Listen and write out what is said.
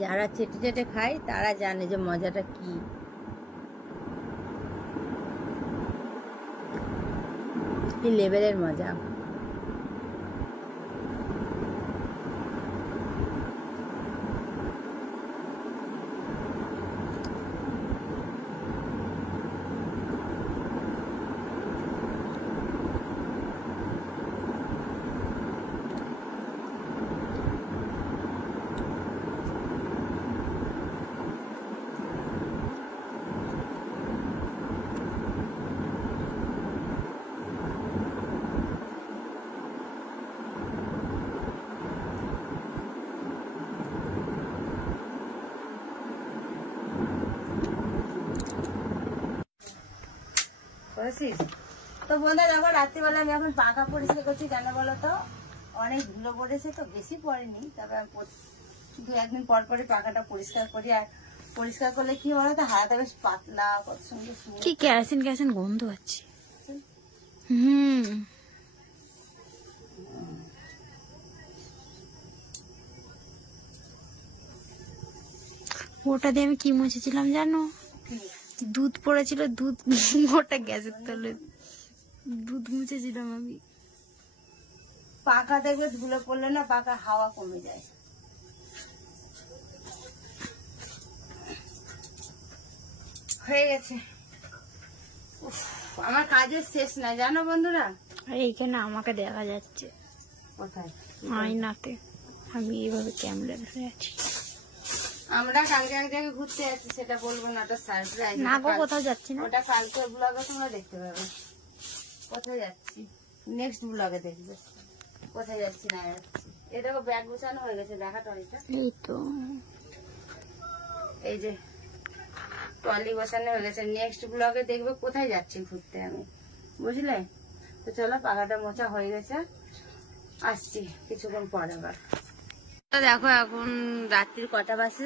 যারা চেটে চেটে খায় তারা জানে যে মজাটা কি। কি লেভেলের মজা। তো বন্ধুরা দেখো, রাত্রিবেলা আমি এখন পাখা পরিষ্কার করছি। কেন বলো তো, অনেক ধুলো পড়েছে তো, বেশি পড়েনি, তবে আমি 2-1 দিন পর পরে পাখাটা পরিষ্কার করি। আর পরিষ্কার করলে কি বলো তো, হাতটা বেশ পাতলা, কত সুন্দর সুন্দর। কি কেরোসিন কেরোসিন গন্ধ হচ্ছে। ওটা দিয়ে আমি কি মুছেছিলাম জানো? দুধ পড়েছিল, দুধ ওটা গ্যাসের তলে দুধ মুছেছিলাম আমি। পাখা দেখবে ধুলো পড়লে না, পাখা হাওয়া কমে যায়। হয়ে গেছে। আমার কাজের শেষ না জানো বন্ধুরা। আর এইখানে আমাকে দেখা যাচ্ছে কোথায়? আয়নাতে আমি এইভাবে ক্যামেরা ধরে আছি। আমরা কালকে এক জায়গায় ঘুরতে যাচ্ছি, সেটা বলবো না, ওটা সারপ্রাইজ। না গো, কোথাও যাচ্ছি না, ওটা কালকে ব্লগে তোমরা দেখতে পাবে। কোথায় যাচ্ছি নেক্সট ব্লগে দেখবে কোথায় যাচ্ছি না যাচ্ছি। এই দেখো ব্যাগ গোছানো হয়ে গেছে, দেখাটা হয়েছে। এই তো এই যে ট্রলি বসানো হয়ে গেছে। নেক্সট ব্লগে দেখবে কোথায় যাচ্ছি ঘুরতে আমি, বুঝলে? তো চলো, পাখাটা মোছা হয়ে গেছে, আসছি কিছুক্ষণ পরে আবার। দেখো এখন রাত্রির কটা বাজে।